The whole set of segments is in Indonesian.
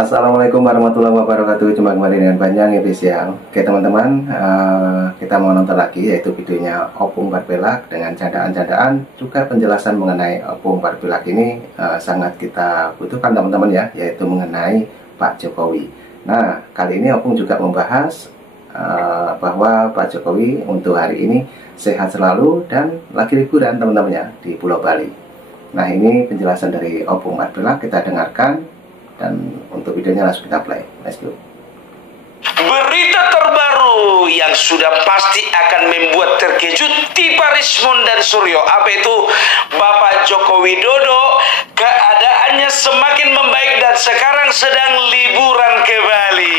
Assalamualaikum warahmatullahi wabarakatuh. Jumpa kembali dengan Banjang Official. Oke teman-teman, kita mau nonton lagi yaitu videonya Opung Barbelak dengan candaan-candaan juga penjelasan mengenai Opung Barbelak ini sangat kita butuhkan teman-teman ya, yaitu mengenai Pak Jokowi. Nah, kali ini Opung juga membahas bahwa Pak Jokowi untuk hari ini sehat selalu dan lagi liburan teman-teman ya di Pulau Bali. Nah, ini penjelasan dari Opung Barbelak, kita dengarkan. Dan untuk videonya langsung kita play. Let's go. Berita terbaru yang sudah pasti akan membuat terkejut Tipa Rismon dan Suryo. Apa itu? Bapak Joko Widodo keadaannya semakin membaik dan sekarang sedang liburan ke Bali.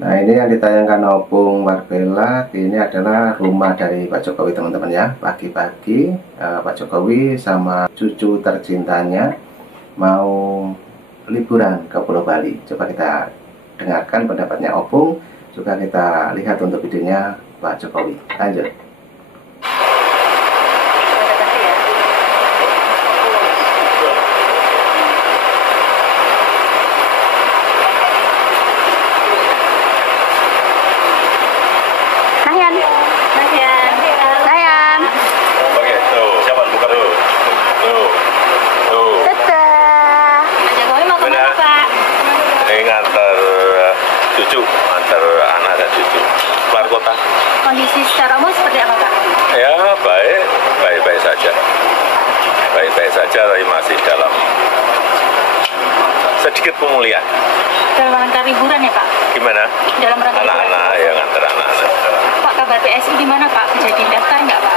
Nah, ini yang ditayangkan Opung Barbelak ini adalah rumah dari Pak Jokowi teman-teman ya. Pagi-pagi Pak Jokowi sama cucu tercintanya mau liburan ke Pulau Bali. Coba kita dengarkan pendapatnya Opung, juga kita lihat untuk videonya Pak Jokowi. Lanjut. Kondisi secara umum seperti apa, Pak? Ya, baik-baik saja. Baik-baik saja, tapi masih dalam sedikit pemulihan. Dalam rangka liburan ya, Pak? Gimana? Dalam rangka anak-anak, ya ngantar anak-anak. Pak, kabar PSI gimana, Pak? Jadi daftar nggak, Pak?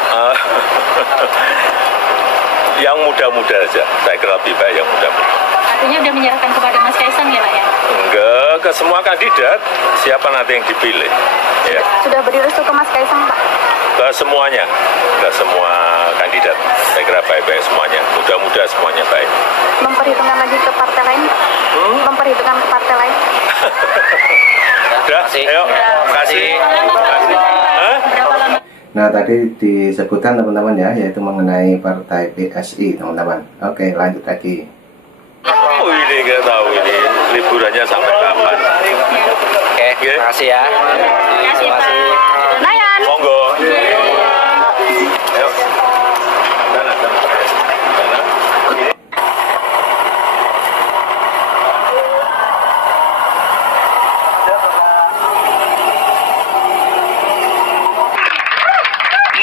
Yang muda-muda aja. Saya kira lebih baik yang muda-muda. Artinya udah menyerahkan kepada Mas Kaisang ya, Pak ya? Enggak, ke semua kandidat. Siapa nanti yang dipilih? Ya. Sudah beri restu ke Mas Kaisang, Pak? Ke semuanya, ke semua kandidat. Saya kira baik-baik semuanya. Mudah-mudahan semuanya baik. Memperhitungkan lagi ke partai lain? Memperhitungkan ke partai lain? Udah, ayo, kasih. Nah, tadi disebutkan teman-teman ya, yaitu mengenai partai PSI teman-teman. Oke, lanjut lagi. Oh, ini nggak tahu ini liburannya sampai kapan. Oke, terima kasih ya. Terima kasih, Pak. Nayan. Monggo. Ayo. Sana.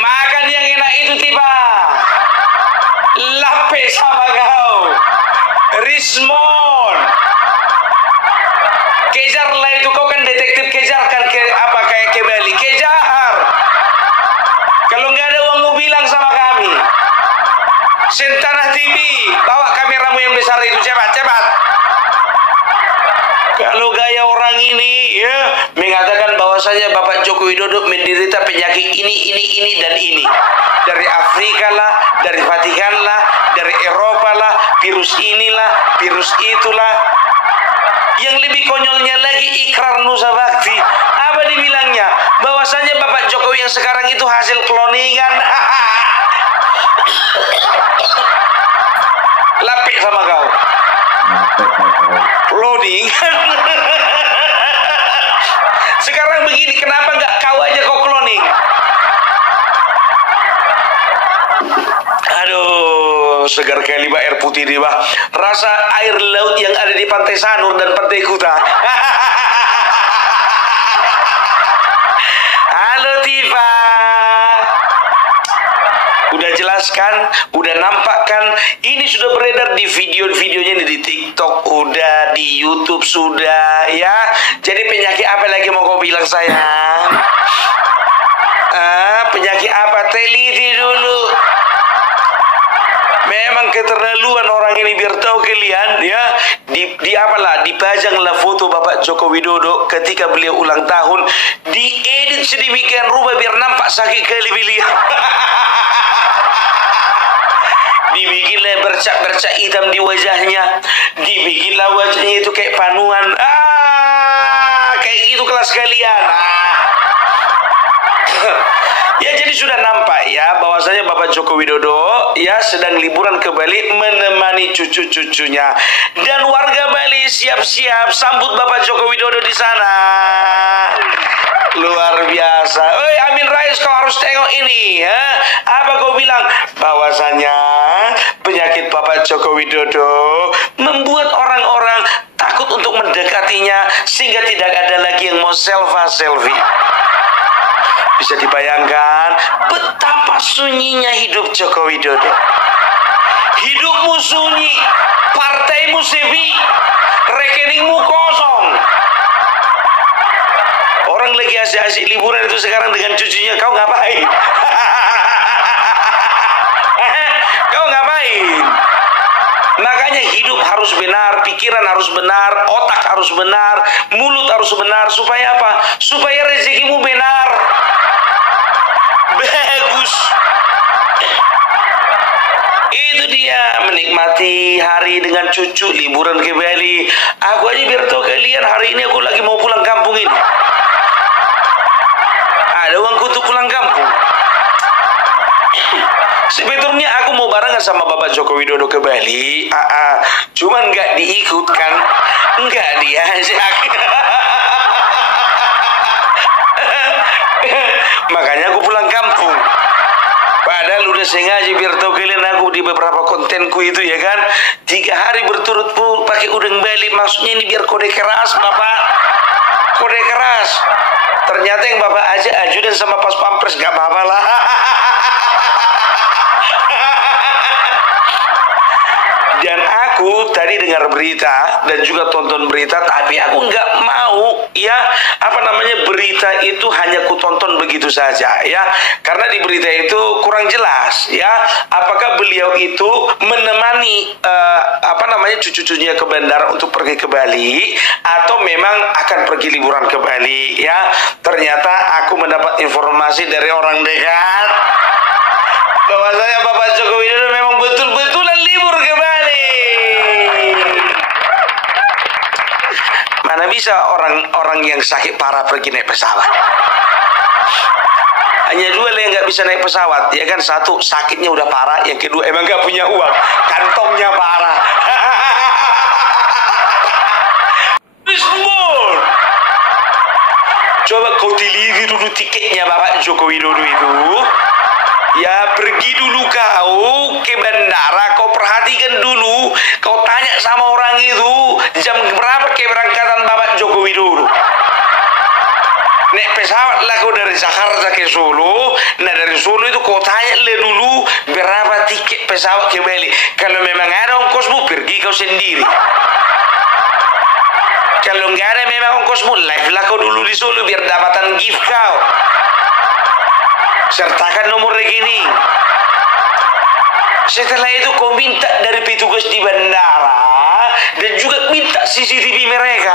Makan yang enak itu Tipa. Lape sama kau. Rismon. Kejar lah itu, kau kan detektif, kejar kan kayak ke Bali. Kejar. Kalau nggak ada uangmu bilang sama kami. Sentanah TV, bawa kameramu yang besar itu, cepat. Kalau gaya orang ini ya mengatakan bahwasanya Bapak Joko Widodo menderita penyakit ini dan ini. Dari Afrika lah, dari Vatikan lah, dari Eropa lah, virus inilah, virus itulah. Yang lebih konyolnya lagi ikrar Nusa Bakti. Apa dibilangnya? Bahwasanya Bapak Jokowi yang sekarang itu hasil kloningan. Lapik sama kau. Loading. Sekarang begini, kenapa nggak kau aja kau cloning? Aduh, segar kayak limbah air putih nih, Bah. Rasa air laut yang ada di Pantai Sanur dan Pantai Kuta. Halo Tifa. Udah jelaskan, udah nampakkan, ini sudah beredar di video-videonya di TikTok, udah di YouTube sudah ya. Jadi penyakit apa lagi mau kau bilang sayang? Penyakit apa? Teliti dulu. Memang keterlaluan orang ini, biar tahu kalian ya. Dipajanglah foto Bapak Joko Widodo ketika beliau ulang tahun, diedit sedemikian rupa biar nampak sakit kali beliau. Dibikinlah bercak-bercak hitam di wajahnya. Dibikinlah wajahnya itu kayak panuan. Kayak gitu kelas kalian. Ya, jadi sudah nampak ya bahwasanya Bapak Joko Widodo ya sedang liburan ke Bali menemani cucu-cucunya. Dan warga Bali siap-siap sambut Bapak Joko Widodo di sana. Luar biasa. Amin Rais, kau harus tengok ini ya. Apa kau bilang? Bahwasanya penyakit Bapak Joko Widodo membuat orang-orang takut untuk mendekatinya sehingga tidak ada lagi yang mau selfie. Bisa dibayangkan betapa sunyinya hidup Joko Widodo. Hidupmu sunyi, partaimu sepi, rekeningmu kosong. Orang lagi asik-asik liburan itu sekarang dengan cucunya, kau ngapain? Kau ngapain? Makanya hidup harus benar, pikiran harus benar, otak harus benar, mulut harus benar. Supaya apa? Supaya rezekimu benar. Bagus. Itu dia, menikmati hari dengan cucu, liburan ke Bali. Aku aja biar tahu kalian, hari ini aku lagi mau pulang kampung ini. Ada uangku untuk pulang kampung. Sebetulnya aku mau barengan sama Bapak Joko Widodo ke Bali. Cuman nggak diikutkan, nggak diajak. Makanya aku pulang kampung. Padahal udah sengaja biar tahu kalian, aku di beberapa kontenku itu ya kan 3 hari berturut-turut pakai udang Bali. Maksudnya ini biar kode keras Bapak. Kode keras. Ternyata yang Bapak aja ajudan sama pas pampres gak apa-apa lah. Dan aku tadi dengar berita dan juga tonton berita, tapi aku nggak mau ya berita itu hanya ku tonton begitu saja ya, karena di berita itu kurang jelas ya apakah beliau itu menemani cucu-cucunya ke bandara untuk pergi ke Bali atau memang akan pergi liburan ke Bali ya. Ternyata aku mendapat informasi dari orang dekat bahwasanya Bapak Joko Widodo memang betul-betulan libur ke Bali. Mana bisa orang-orang yang sakit parah pergi naik pesawat? Hanya dua yang nggak bisa naik pesawat, ya kan? Satu, sakitnya udah parah. Yang kedua, emang nggak punya uang, kantongnya parah. Coba kau teliti dulu tiketnya Bapak Joko Widodo itu. Ya, pergi dulu kau ke bandara, kau perhatikan dulu, kau tanya sama orang itu jam berapa keberangkatan Bapak Joko Widodo. Naik pesawat lah kau dari Jakarta ke Solo. Nah dari Solo itu kau tanya le dulu berapa tiket pesawat ke Bali. Kalau memang ada ongkosmu, pergi kau sendiri. Kalau nggak ada memang ongkosmu, live lah kau dulu di Solo biar dapatan gift kau. Sertakan nomor rekening. Setelah itu kau minta dari petugas di bandara dan juga minta CCTV mereka.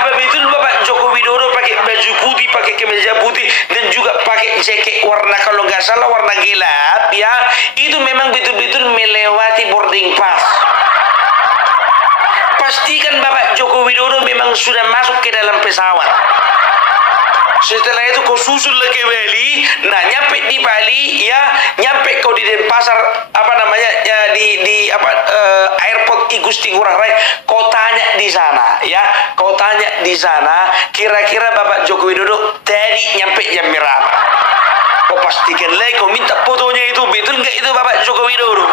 Apa betul Bapak Joko Widodo pakai baju putih, pakai kemeja putih dan juga pakai jaket warna, kalau nggak salah warna gelap ya. Itu memang betul-betul melewati boarding pass. Pastikan Bapak Joko Widodo memang sudah masuk ke dalam pesawat. Setelah itu kau susul ke Bali. Nah nyampe di Bali ya, nyampe kau di Denpasar airport I Gusti Ngurah Rai. Kau tanya di sana ya, kau tanya di sana kira-kira Bapak Joko Widodo tadi nyampe jam berapa. Kau pastikan lagi, kau minta fotonya itu, betul nggak itu Bapak Joko Widodo.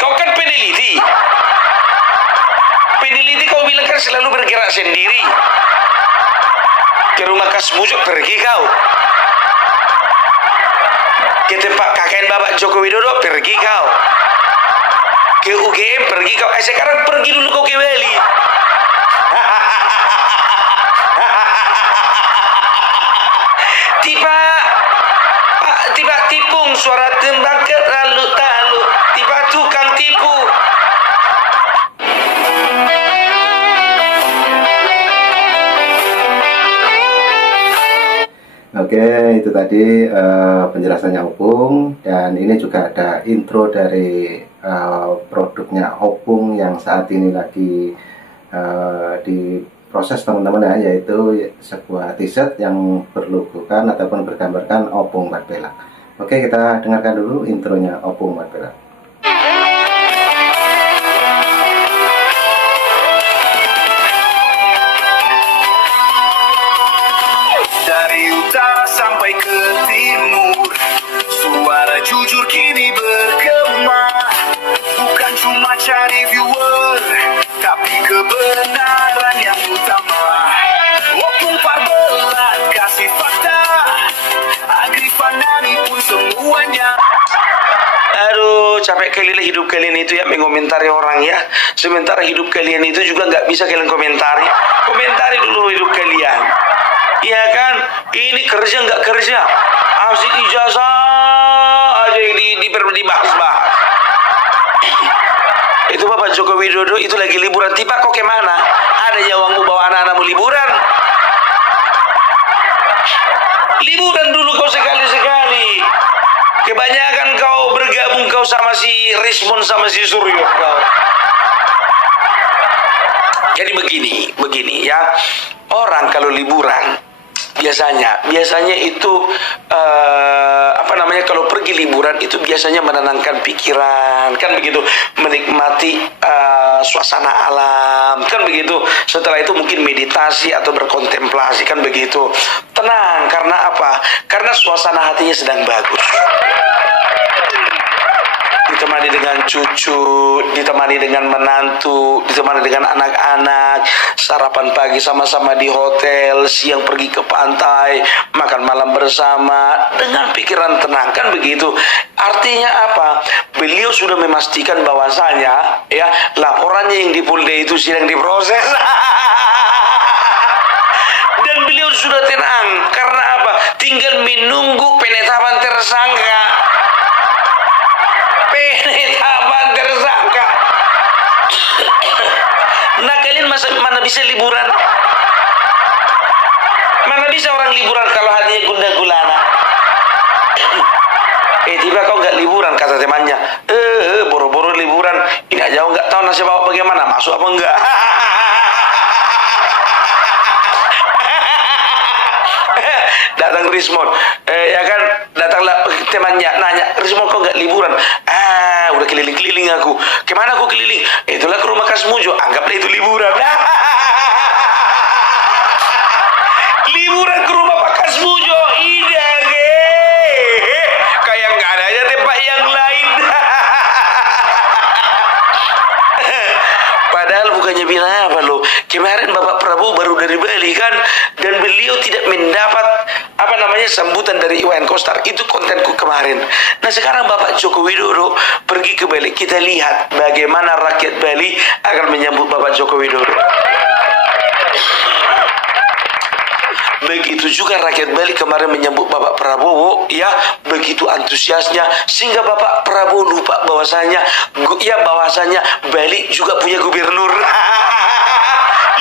Kau kan peneliti. Peneliti kau bilang kan selalu bergerak sendiri. Ke rumah Kasmujuk pergi kau. Ke tempat KKN Bapak Joko Widodo pergi kau. Ke UGM pergi kau. Sekarang pergi dulu kau ke Bali. Tiba tipung suara tembak lalu tiba tukang tipu. Oke Oke, itu tadi penjelasannya Opung, dan ini juga ada intro dari produknya Opung yang saat ini lagi diproses teman-teman ya, yaitu sebuah t-shirt yang berlogokan ataupun bergambarkan Opung Barbelak. Oke, kita dengarkan dulu intronya Opung Barbelak. Sampai ke timur, suara jujur kini bergema. Bukan cuma cari viewer, tapi kebenaran yang utama. Opung Barbelak kasih fakta, Agrifah Nani pun semuanya. Aduh, capek kali lah hidup kalian itu ya mengomentari orang ya. Sementara hidup kalian itu juga nggak bisa kalian komentari. Komentari dulu hidup kalian. Iya kan, ini kerja nggak kerja, asik ijazah aja dibahas-bahas. Itu Bapak Joko Widodo itu lagi liburan, tiba kok kemana? Ada jawangmu bawa anak-anakmu liburan. Liburan dulu kau sekali-sekali. Kebanyakan kau bergabung kau sama si Rismon sama si Suryo kau. Jadi begini ya, orang kalau liburan biasanya itu kalau pergi liburan itu biasanya menenangkan pikiran, kan begitu, menikmati suasana alam, kan begitu. Setelah itu mungkin meditasi atau berkontemplasi, kan begitu. Tenang, karena apa? Karena suasana hatinya sedang bagus. Ditemani dengan cucu, ditemani dengan menantu, ditemani dengan anak-anak, sarapan pagi sama-sama di hotel, siang pergi ke pantai, makan malam bersama, dengan pikiran tenang, kan begitu. Artinya apa? Beliau sudah memastikan bahwasanya ya laporannya yang di Polda itu sedang diproses. Dan beliau sudah tenang, karena apa? Tinggal menunggu penetapan tersangka. Penetapan tersangka. Nah, kalian mana bisa liburan? Mana bisa orang liburan kalau hatinya gundah gulana? Tiba kau nggak liburan, kata temannya. Boro-boro liburan. Ini aja nggak tahu nasib bawa bagaimana, masuk apa enggak? Datang Rismon, ya kan, datanglah temannya nanya, Rismon kau nggak liburan? Udah keliling-keliling aku. Kemana aku keliling? Itulah ke rumah Kasmujo, anggaplah itu liburan. Liburan ke rumah Pak Kasmujo, ide kayak nggak ada aja tempat yang lain. Padahal bukannya bilang apa loh, kemarin Bapak Prabowo baru dari Bali kan, dan beliau tidak mendapat sambutan dari Iwan Koster. Itu kontenku kemarin. Nah, sekarang Bapak Joko Widodo pergi ke Bali. Kita lihat bagaimana rakyat Bali akan menyambut Bapak Joko Widodo. Begitu juga rakyat Bali kemarin menyambut Bapak Prabowo, ya, begitu antusiasnya, sehingga Bapak Prabowo lupa bahwasanya Bali juga punya gubernur.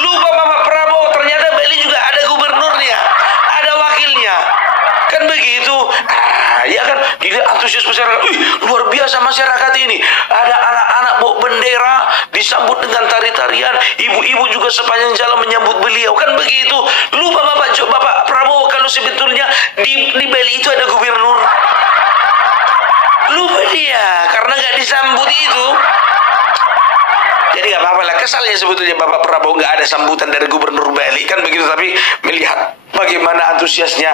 Lupa Bapak Prabowo, ternyata Bali juga ada gubernurnya, ada wakilnya, kan begitu. Ya kan, dilihat antusias masyarakat. Luar biasa masyarakat ini. Ada anak-anak bawa bendera, disambut dengan tari-tarian, ibu-ibu juga sepanjang jalan menyambut beliau, kan begitu. Lupa Bapak Prabowo kalau sebetulnya di Bali itu ada gubernur. Lupa dia karena nggak disambut itu. Jadi nggak apa-apa lah, kesalnya sebetulnya Bapak Prabowo nggak ada sambutan dari gubernur Bali, kan begitu. Tapi melihat bagaimana antusiasnya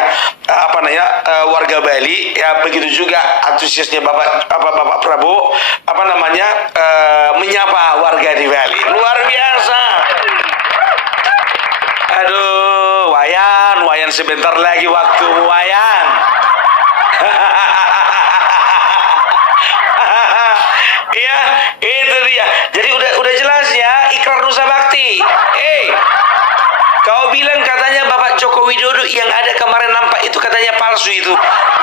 warga Bali, ya begitu juga antusiasnya Bapak Prabowo menyapa warga di Bali. Luar biasa. Aduh, wayan sebentar lagi waktu wayan. Iya, itu dia. Jadi udah jelas ya, ikrar Nusa Bakti. Kau bilang katanya Bapak Joko Widodo yang ada kemarin nampak itu katanya palsu, itu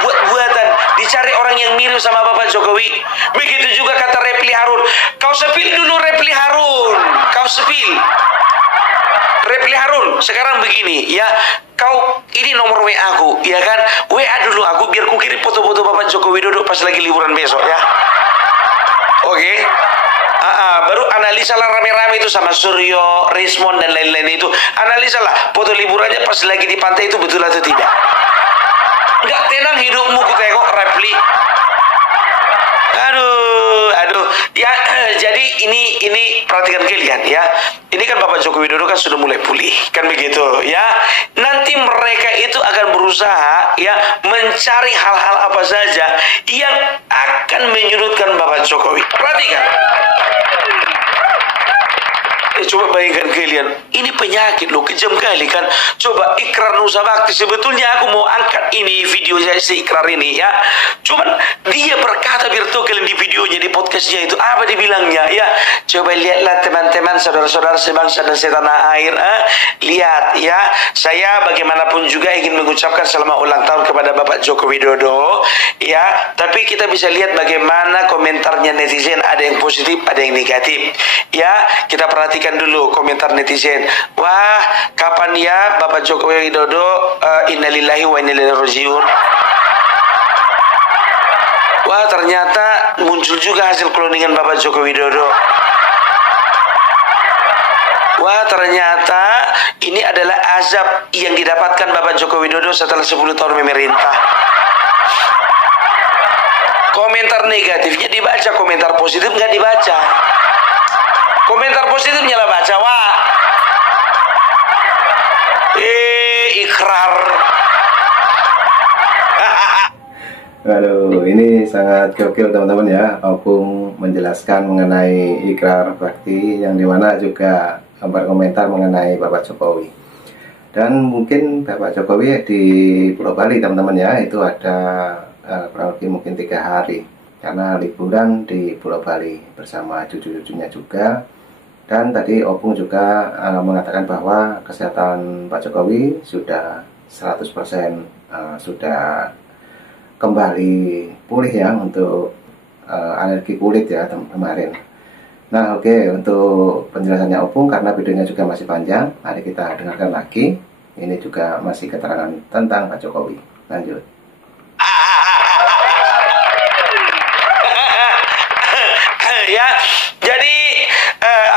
buat-buatan, dicari orang yang mirip sama Bapak Jokowi. Begitu juga kata Repli Harun. Kau sepil dulu Repli Harun. Repli Harun, sekarang begini ya, kau ini nomor WA aku, ya kan? WA dulu aku biar ku kirim foto-foto Bapak Joko Widodo pas lagi liburan besok ya. Oke. Baru analisa lah rame-rame itu sama Suryo, Rismond dan lain-lain itu. Analisa lah foto liburannya pas lagi di pantai itu betul atau tidak. Enggak tenang hidupmu ku tengok Repli. Aduh. Ya, jadi ini perhatikan kalian ya. Ini kan Bapak Joko Widodo kan sudah mulai pulih, kan begitu ya. Nanti mereka itu akan berusaha ya mencari hal-hal apa saja yang akan menyudutkan Bapak Jokowi. Perhatikan. Coba bayangkan kalian, ini penyakit loh, kejam kali kan. Coba Ikrar Nusa Bakti, sebetulnya aku mau angkat ini video saya si Ikrar ini ya. Cuman dia berkata biar tahu kalian di videonya, di podcastnya itu apa dibilangnya ya. Coba lihatlah teman-teman, saudara-saudara sebangsa dan setanah air. Lihat ya, saya bagaimanapun juga ingin mengucapkan selamat ulang tahun kepada Bapak Joko Widodo ya. Tapi kita bisa lihat bagaimana komentarnya netizen, ada yang positif, ada yang negatif ya. Kita perhatikan dulu komentar netizen. Wah, kapan ya Bapak Joko Widodo innalillahi wa inna ilaihi rajiun. Wah, ternyata muncul juga hasil cloningan Bapak Joko Widodo. Wah, ternyata ini adalah azab yang didapatkan Bapak Joko Widodo setelah 10 tahun memerintah. Komentar negatifnya dibaca, komentar positif nggak dibaca. Komentar positifnya lah baca, wah. Ikrar. Aduh, ini sangat gokil teman-teman ya. Opung menjelaskan mengenai ikrar bakti yang dimana juga berkomentar mengenai Bapak Jokowi. Dan mungkin Bapak Jokowi di Pulau Bali teman-teman ya, itu ada kurang lebih mungkin 3 hari karena liburan di Pulau Bali bersama cucu-cucunya juga. Dan tadi Opung juga mengatakan bahwa kesehatan Pak Jokowi sudah 100% sudah kembali pulih ya untuk alergi kulit ya kemarin. Nah oke, untuk penjelasannya Opung karena videonya juga masih panjang, mari kita dengarkan lagi. Ini juga masih keterangan tentang Pak Jokowi. Lanjut. Ya, jadi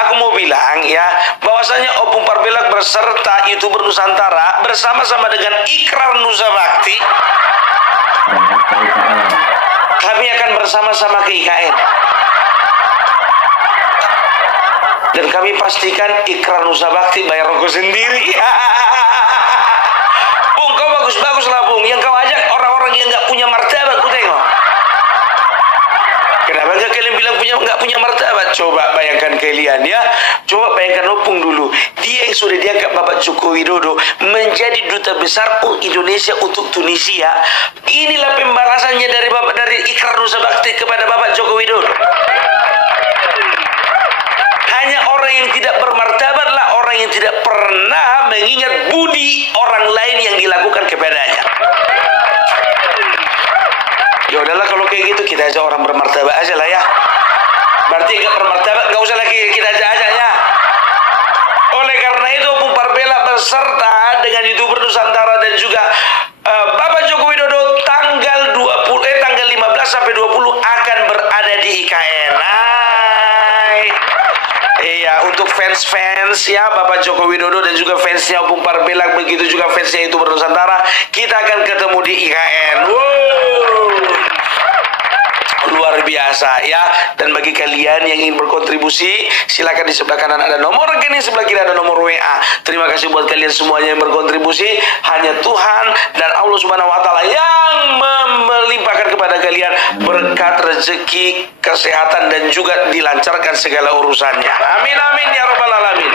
aku mau bilang ya bahwasanya Opung Parbelak berserta YouTuber Nusantara bersama-sama dengan Ikrar Nusa Bakti, kami akan bersama-sama ke IKN. Dan kami pastikan Ikrar Nusa Bakti bayar rokok sendiri. Bung, kau bagus-bagus lah Bung. Yang kau ajak orang-orang yang nggak punya martabat, ku tengok. Kenapa nggak kalian bilang nggak punya martabat? Coba bayangkan kalian ya. Coba bayangkan Opung dulu. Dia yang sudah diangkat Bapak Joko Widodo menjadi duta besar Indonesia untuk Tunisia. Inilah pembalasannya dari Ikrar Nusa Bakti kepada Bapak Joko Widodo. Hanya orang yang tidak bermartabat lah orang yang tidak pernah mengingat budi orang lain yang dilakukan kepadanya. Ya udahlah kalau kayak gitu kita aja orang bermartabat aja lah ya. Berarti nggak bermartabat nggak usah lagi kita aja ya. Oleh karena itu Opung Parbelak beserta dengan YouTuber Nusantara dan juga Bapak Joko Widodo tanggal 15 sampai 20 akan berada di IKN. Iya, untuk fans-fans ya Bapak Joko Widodo dan juga fansnya Opung Parbelak, begitu juga fansnya YouTuber Nusantara, kita akan ketemu di IKN. Luar biasa ya. Dan bagi kalian yang ingin berkontribusi, silakan di sebelah kanan ada nomor rekening, sebelah kiri ada nomor WA. Terima kasih buat kalian semuanya yang berkontribusi. Hanya Tuhan dan Allah Subhanahu wa taala yang melimpahkan kepada kalian berkat, rezeki, kesehatan dan juga dilancarkan segala urusannya. Amin amin ya rabbal alamin.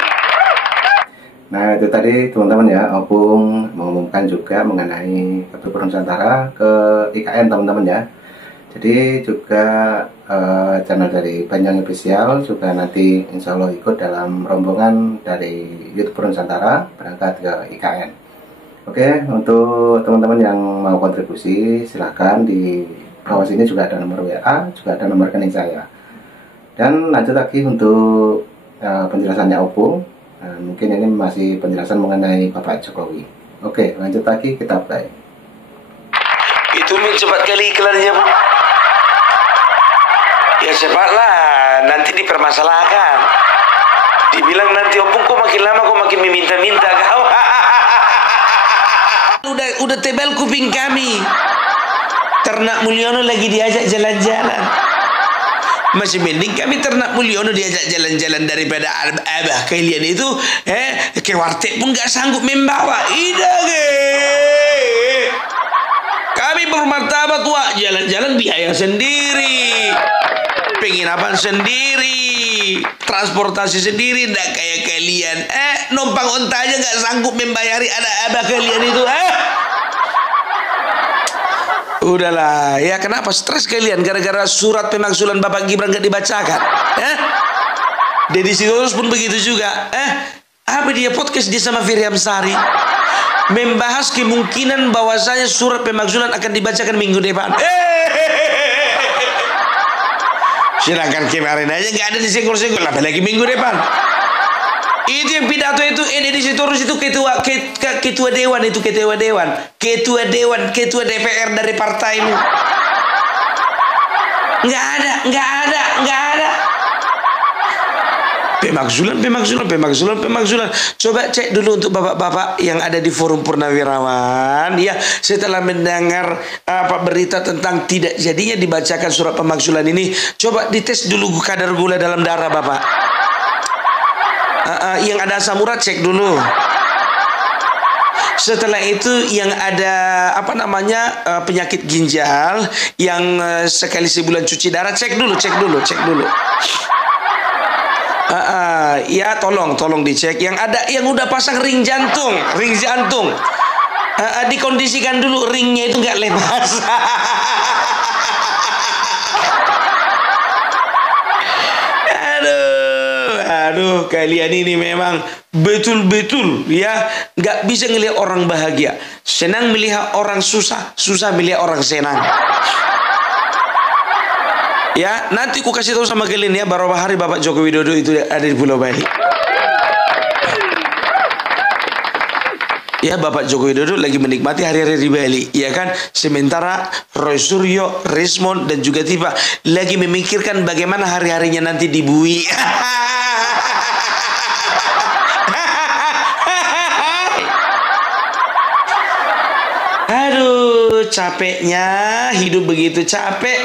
Nah itu tadi teman-teman ya, Opung mengumumkan juga mengenai YouTuber Nusantara ke IKN teman-teman ya. Jadi juga channel dari Banyuwangi Official juga nanti insya Allah ikut dalam rombongan dari YouTuber Nusantara berangkat ke IKN. Oke, untuk teman-teman yang mau kontribusi silahkan di bawah sini juga ada nomor WA, juga ada nomor rekening saya. Dan lanjut lagi untuk penjelasannya Opung. Mungkin ini masih penjelasan mengenai Bapak Jokowi. Oke, lanjut lagi, kita play. Itu cepat kali iklannya, Bu. Ya cepatlah, nanti dipermasalahkan. Dibilang nanti opung kok makin lama kok makin meminta-minta kau. Udah tebal kuping kami. Ternak Mulyono lagi diajak jalan-jalan. Masih mending kami Ternak Mulyono diajak jalan-jalan daripada abah kalian itu ke warteg pun gak sanggup membawa. Kami bermartabat tua, jalan-jalan biaya sendiri, penginapan sendiri, transportasi sendiri, ndak kayak kalian. Numpang onta aja gak sanggup membayari anak abah kalian itu. Udahlah, ya kenapa stres kalian gara-gara surat pemakzulan Bapak Gibran gak dibacakan? Deddy Sitorus pun begitu juga. Apa dia podcast dia sama Firiam Sari membahas kemungkinan bahwasanya surat pemakzulan akan dibacakan minggu depan. Sedangkan kemarin aja nggak ada disenggol-senggol, apalagi minggu depan. Itu yang pidato itu Deddy Sitorus itu ketua dewan itu ketua DPR dari partaimu. Nggak ada. Pemakzulan. Coba cek dulu untuk bapak-bapak yang ada di forum Purnawirawan. Ya, setelah mendengar berita tentang tidak jadinya dibacakan surat pemakzulan ini, coba dites dulu kadar gula dalam darah bapak. Yang ada asam urat cek dulu. Setelah itu yang ada penyakit ginjal yang sekali sebulan cuci darah cek dulu. Ya tolong dicek. Yang ada yang udah pasang ring jantung, dikondisikan dulu ringnya itu nggak lepas. Aduh, kalian ini memang betul-betul ya nggak bisa ngelihat orang bahagia, senang melihat orang susah melihat orang senang. Ya, nanti ku kasih tahu sama kalian ya berapa hari Bapak Joko Widodo itu ada di Pulau Bali. Ya, Bapak Joko Widodo lagi menikmati hari-hari di Bali, ya kan? Sementara Roy Suryo, Rismond dan juga Tifa lagi memikirkan bagaimana hari-harinya nanti di Bui. Aduh, capeknya hidup begitu, capek.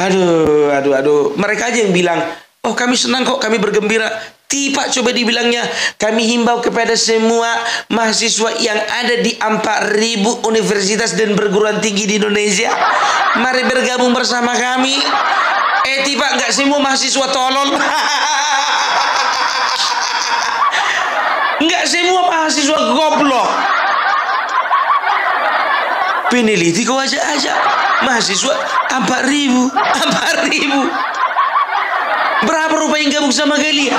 Aduh. Mereka aja yang bilang, oh kami senang kok, kami bergembira. Tiba coba dibilangnya, kami himbau kepada semua mahasiswa yang ada di 4.000 universitas dan perguruan tinggi di Indonesia, mari bergabung bersama kami. Tiba nggak semua mahasiswa tolol. Nggak semua mahasiswa goblok. Peneliti kau aja mahasiswa 4.000. Berapa rupiah yang gabung sama kalian?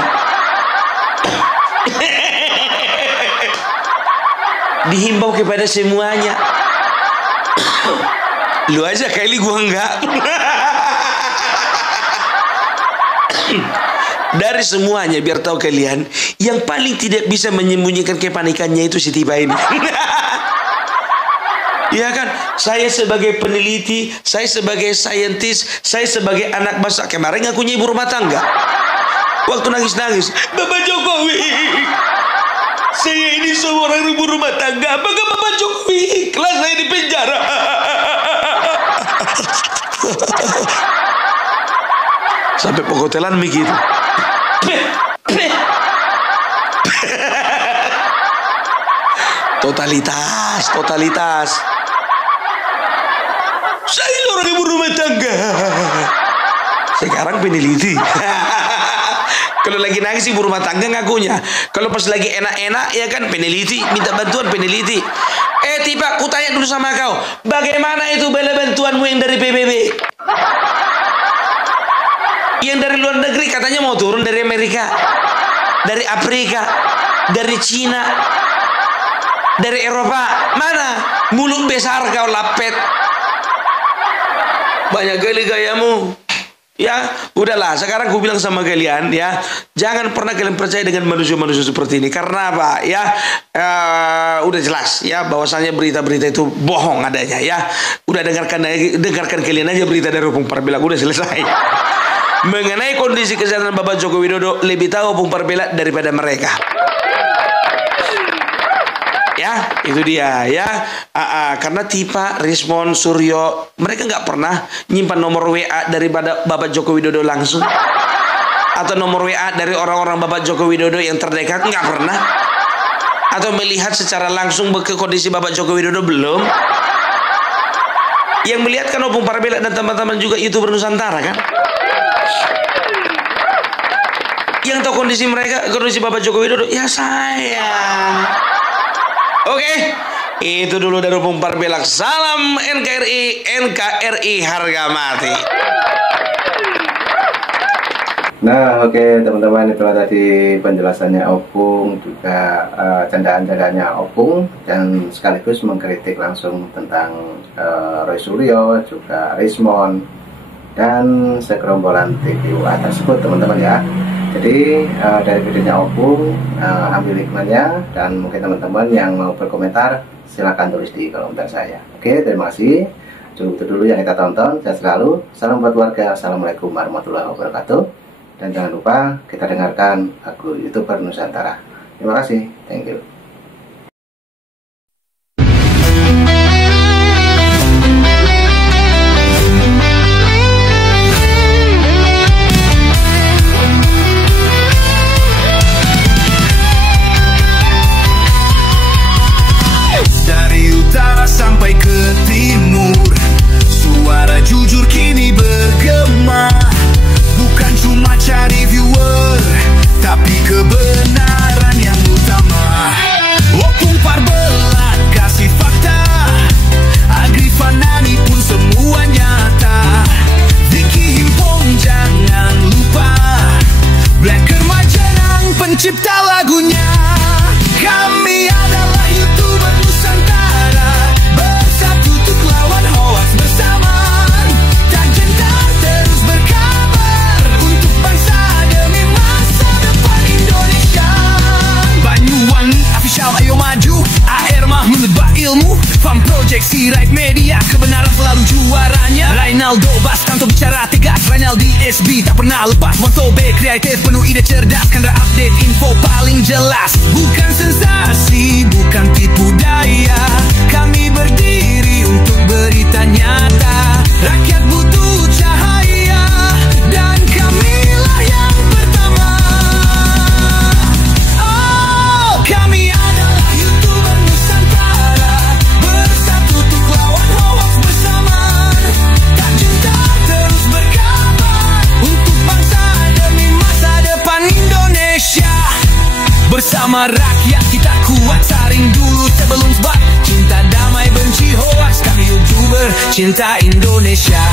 Dihimbau kepada semuanya. Lu aja kali gua enggak. Dari semuanya biar tahu kalian, yang paling tidak bisa menyembunyikan kepanikannya itu si Tiba ini. Ya kan, saya sebagai peneliti, saya sebagai saintis, saya sebagai anak bangsa, kemarin ngakunya ibu rumah tangga. Waktu nangis-nangis, Bapak Jokowi, saya ini seorang ibu rumah tangga, apakah Bapak Jokowi ikhlas saya di penjara? Sampai penghotelan begitu. Totalitas. Saya seorang ibu rumah tangga. Sekarang peneliti. Kalau lagi nangis ibu rumah tangga ngakunya. Kalau pas lagi enak-enak ya kan peneliti, minta bantuan peneliti. Tiba, ku tanya dulu sama kau, bagaimana itu bela bantuanmu yang dari PBB? Yang dari luar negeri katanya mau turun dari Amerika, dari Afrika, dari Cina, dari Eropa. Mana? Mulut besar kau lapet. Banyak kali gayamu. Ya, Udahlah, sekarang gue bilang sama kalian ya, jangan pernah kalian percaya dengan manusia-manusia seperti ini. Karena apa? Ya, udah jelas ya bahwasanya berita-berita itu bohong adanya ya. Udah dengarkan kalian aja berita dari Opung Parbelak, udah selesai. Mengenai kondisi kesehatan Bapak Joko Widodo, lebih tahu Opung Parbelak daripada mereka. Ya, itu dia ya. Karena Tipa, Rismon, Suryo, mereka nggak pernah nyimpan nomor WA daripada Bapak Joko Widodo langsung, atau nomor WA dari orang-orang Bapak Joko Widodo yang terdekat, nggak pernah. Atau melihat secara langsung ke kondisi Bapak Joko Widodo, belum. Yang melihat kan Opung Parbelak dan teman-teman juga YouTuber Nusantara kan. Yang tahu kondisi mereka, kondisi Bapak Joko Widodo, ya saya. Oke, itu dulu dari Opung Parbelak. Salam NKRI, NKRI harga mati. Nah, oke teman-teman, itulah tadi penjelasannya Opung, juga candaan-candaannya Opung, dan sekaligus mengkritik langsung tentang Roy Suryo, juga Rismon, dan segerombolan TPUA tersebut teman-teman ya. Jadi dari videonya Opung, ambil hikmahnya, dan mungkin teman-teman yang mau berkomentar silahkan tulis di kolom komentar saya. Oke, terima kasih. Cukup itu dulu yang kita tonton. Sehat selalu. Salam buat warga. Assalamualaikum warahmatullahi wabarakatuh. Dan jangan lupa kita dengarkan lagu YouTuber Nusantara. Terima kasih. Thank you. Sampai ke timur, suara jujur kini bergema. Bukan cuma cari viewer, tapi kebenaran yang utama. Opung Parbelak kasih fakta, Agrifan Nani pun semua nyata. Vicky Himpong jangan lupa, Blacker Majenang pencipta lagunya. Kami adalah YouTuber Nusantara, bersatu untuk lawan hoax bersamaan. Tak gentar terus berkabar untuk bangsa demi masa depan Indonesia. Banyuwangi official ayo maju, AR Mahmud Ilmu, Farm Project, Sirait Media, kebenaran selalu juaranya. Rainaldo Bas kantor bicara tegas, Rainaldi SB tak pernah lepas. Moto B kreatif penuh ide cerdas, karena update info paling jelas. Bukan sensasi, bukan tipu daya, kami berdiri untuk berita nyata. Rakyat butuh cahaya, dan kamilah yang pertama. Oh, kami adalah YouTuber Nusantara, bersatu untuk lawan hoax bersamaan. Tak gentar terus berkabar untuk bangsa demi masa depan Indonesia. Bersama rakyat kita kuat, saring dulu sebelum sebat. Cinta damai benci hoax, kami YouTuber cinta Indonesia.